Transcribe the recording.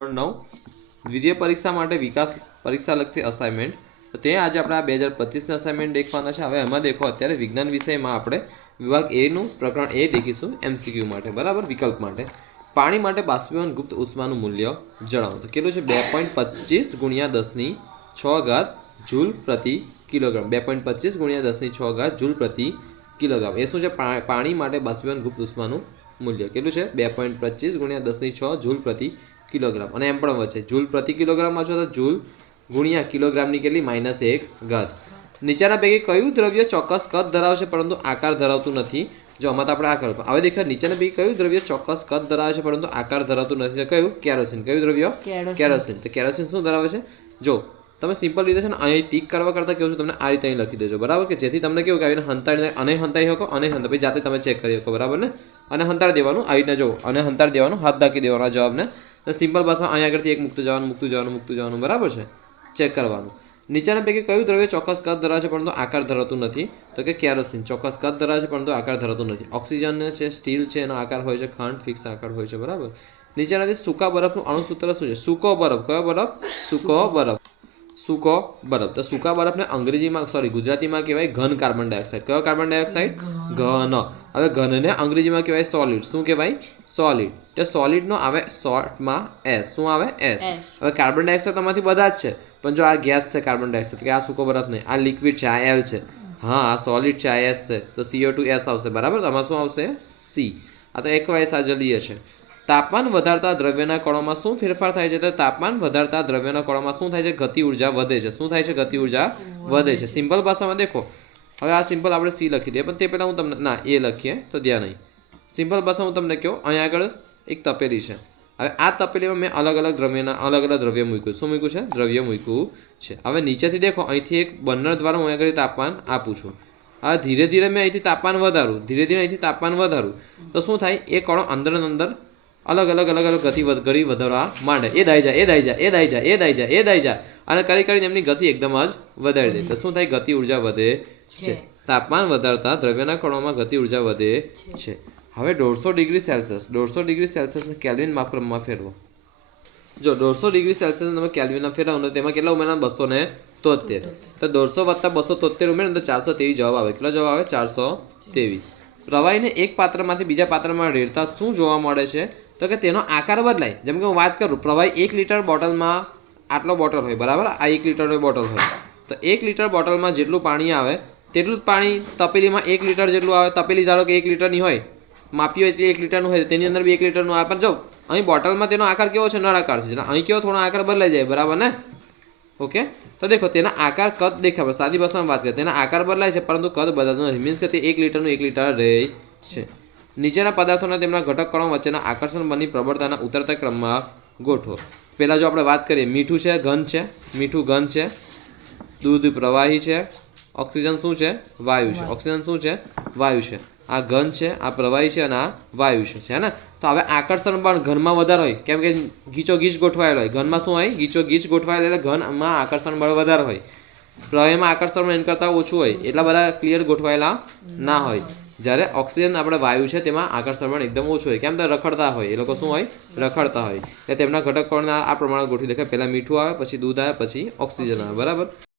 નવ, દ્વિતીય પરીક્ષા માટે વિકાસ પરીક્ષાલક્ષી અસાઇનમેન્ટ તો તે આજે આપણે આ બે હજાર પચીસના અસાઇનમેન્ટ દેખવાના છે. હવે એમાં દેખો, અત્યારે વિજ્ઞાન વિષયમાં આપણે વિભાગ એનું પ્રકરણ એ દેખીશું એમસીક્યુ માટે. બરાબર? વિકલ્પ માટે. પાણી માટે બાષ્પીભવન ગુપ્ત ઉષ્માનું મૂલ્ય જણાવો. તો કેટલું છે? બે પોઈન્ટ પચીસ ગુણ્યા દસની છ ઘાત જૂલ પ્રતિ કિલોગ્રામ. બે પોઈન્ટ પચીસ ગુણ્યા દસની છ ઘાત જૂલ પ્રતિ કિલોગ્રામ. એ શું છે? પાણી માટે બાષ્પીભવન ગુપ્ત ઉષ્માનું મૂલ્ય. કેટલું છે? બે પોઈન્ટ પચીસ ગુણ્યા દસની છ જૂલ પ્રતિ કિલોગ્રામ અને એમ પણ વચ્ચે જૂલ પ્રતિ કિલોગ્રામમાં છો તો જૂલ ગુણ્યા કિલોગ્રામની કેટલી? માઇનસ એક ઘાત. નીચેના પૈકી કયું દ્રવ્ય ચોક્કસ કદ ધરાવશે પરંતુ આકાર ધરાવતું નથી. જો આમાં તો આપણે આ કરો હવે દેખો નીચેના પૈકી કયું દ્રવ્ય ચોક્કસ કદ ધરાવે છે? પરંતુ આકાર ધરાવતું નથી. કયું? કેરોસીન. કયું દ્રવ્ય? કેરોસીન. તો કેરોસીન શું ધરાવે છે? જો તમે સિમ્પલ રીતે છે ને અહીં ટીક કરવા કરતાં કેવું છું તમને આ રીતે અહીં લખી દેજો. બરાબર કે જેથી તમને કેવું કે આવીને હંતાડીને અને હંતાઈ શકો અને હંતા પછી જાતે તમે ચેક કરી શકો. બરાબર ને? અને હંતાડી દેવાનું. આવી રીતના જો અને હંતાડી દેવાનું. હાથ ધાકી દેવાનો જવાબને. તો સિમ્પલ ભાષા અહીંયા આગળથી એક મૂકતું જવાનું મૂકતું જવાનું મૂકતું જવાનું, બરાબર છે? ચેક કરવાનું. નીચેના પૈકી કયું દ્રવ્ય ચોક્કસ કદ ધરાવે છે, પરંતુ આકાર ધરાવતું નથી? તો કે કેરોસીન. ચોક્કસ કદ ધરાવે છે, પરંતુ આકાર ધરાવતું નથી. ઓક્સિજન છે, સ્ટીલ છે, એનો આકાર હોય છે, ખાંડ, ફિક્સ આકાર હોય છે, બરાબર? નીચેનાથી સૂકા બરફનું અણુસૂત્ર શું છે? સૂકો બરફ. કયો બરફ? સૂકો બરફ. સૂકો બરફ. તો સૂકા બરફને અંગ્રેજીમાં સોરી ગુજરાતીમાં કહેવાય ઘન કાર્બન ડાયોક્સાઇડ. કયો કાર્બન ડાયોક્સાઇડ? ઘન. હવે ઘનને અંગ્રેજીમાં કહેવાય સોલિડ શું કહેવાય? સોલિડ તો સોલિડનો આવે શોર્ટમાં એસ શું આવે? એસ હવે કાર્બન ડાયોક્સાઇડ તમારાથી બધા જ છે. પણ જો આ ગેસ છે કાર્બન ડાયોક્સાઇડ કે આ સૂકો બરફ નહીં આ લિક્વિડ છે આ એલ છે. હા આ સોલિડ છે આ એસ છે. તો સીઓ ટુ એસ આવશે. બરાબર? તો આમાં શું આવશે? સી આ તો એક વાય સાજલીય જલીય છે. તાપમાન વધારતા દ્રવ્યના કણોમાં શું ફેરફાર થાય છે? તો તાપમાન વધારતા દ્રવ્યના કણોમાં શું થાય છે? ગતિ ઊર્જા વધે છે. શું થાય છે? ગતિ ઊર્જા વધે છે. સિમ્પલ ભાષામાં દેખો. હવે આ સિમ્પલ આપણે સી લખી દઈએ. પણ તે પહેલાં હું તમને, ના, એ લખીએ. તો ધ્યાન નહીં સિમ્પલ ભાષા હું તમને કહું અહીંયા આગળ એક તપેલી છે. હવે આ તપેલીમાં મેં અલગ અલગ દ્રવ્યના, અલગ અલગ દ્રવ્ય મૂક્યું. શું મૂક્યું છે? દ્રવ્ય મૂક્યું છે. હવે નીચેથી દેખો. અહીંથી એક બર્નર દ્વારા હું આગળ તાપમાન આપું છું. હવે ધીરે ધીરે મેં અહીંથી તાપમાન વધારું. ધીરે ધીરે અહીંથી તાપમાન વધારું. તો શું થાય? એ કણો અંદર અંદર અલગ અલગ અલગ અલગ ગતિ ગતિ વધારવા માંડે. એ દાઈ જાય એ દાઈ જાય એ દાઈ જાય એ દાઈ જાય એ દાઈ જાય અને કરી કરીને એમની ગતિ એકદમ જ વધારી દે. તો શું થાય? ગતિ ઊર્જા વધે છે. છે. તાપમાન વધારતા દ્રવ્યના કણોમાં ગતિ ઊર્જા વધે છે. હવે દોઢસો ડિગ્રી સેલ્સિયસ. દોઢસો ડિગ્રી સેલ્સિયસને કેલ્વિન માપક્રમમાં ફેરવો. જો દોઢસો ડિગ્રી સેલ્સિયસ તમે કેલ્વિનમાં ફેરવો ને તેમાં કેટલા ઉમેરવાના બસો ને તોતેર તો દોઢસો વત્તા બસો તોતેર ઉમેરો તો ચારસો ત્રેવીસ જવાબ આવે. કેટલો જવાબ આવે? ચારસો ત્રેવીસ પ્રવાહીને એક પાત્રમાંથી બીજા પાત્રમાં રેડતા શું જોવા મળે છે? તો કે તેનો આકાર બદલાય. જેમ કે હું વાત કરું, પ્રવાહી એક લીટર બોટલમાં આટલો બોટલ હોય, બરાબર? આ એક લીટરનો બોટલ હોય. તો એક લીટર બોટલમાં જેટલું પાણી આવે, તેટલું જ પાણી તપેલીમાં એક લીટર જેટલું આવે. તપેલી ધારો કે એક લીટરની હોય માપી હોય એટલી એક લીટરનું હોય તેની અંદર બી એક લીટરનું આવે. પણ જો, અહીં બોટલમાં તેનો આકાર કેવો છે? નળાકાર છે. એટલે અહીં કેવો થોડો આકાર બદલાઈ જાય, બરાબર ને? ઓકે? તો દેખો, તેના આકાર કદ દેખાવ સાદી ભાષામાં વાત કરીએ, તેના આકાર બદલાય છે, પરંતુ કદ બદલાતું નથી. મીન્સ કે તે એક લીટરનું એક લીટર રહે છે. નીચેના પદાર્થોના તેમના ઘટક કણો વચ્ચેના આકર્ષણ બની પ્રબળતાના ઉતરતા ક્રમમાં ગોઠવો. પહેલાં જો આપણે વાત કરીએ, મીઠું છે ઘન છે. મીઠું ઘન છે. દૂધ પ્રવાહી છે. ઓક્સિજન શું છે? વાયુ છે. ઓક્સિજન શું છે? વાયુ છે. આ ઘન છે, આ પ્રવાહી છે અને આ વાયુ છે. છે ને? તો હવે આકર્ષણ પણ ઘનમાં વધારે હોય. કેમ કે ગીચો ગીચ ગોઠવાયેલો હોય. ઘનમાં શું હોય? ગીચો ગીચ ગોઠવાયેલો એટલે ઘનમાં આકર્ષણ બળ વધારે હોય. પ્રવાહીમાં આકર્ષણ બળ એના કરતાં ઓછું હોય એટલા બધા ક્લિયર ગોઠવાયેલા ના હોય. જ્યારે ઓક્સિજન આપણે વાયુ છે તેમાં આકર્ષણ એકદમ ઓછું હોય. કેમ તો રખડતા હોય. એ લોકો શું હોય? રખડતા હોય. એટલે તેમના ઘટક કણના આ પ્રમાણે ગોઠવી દેખાય. પહેલાં મીઠું આવે પછી દૂધ આવે પછી ઓક્સિજન આવે. બરાબર?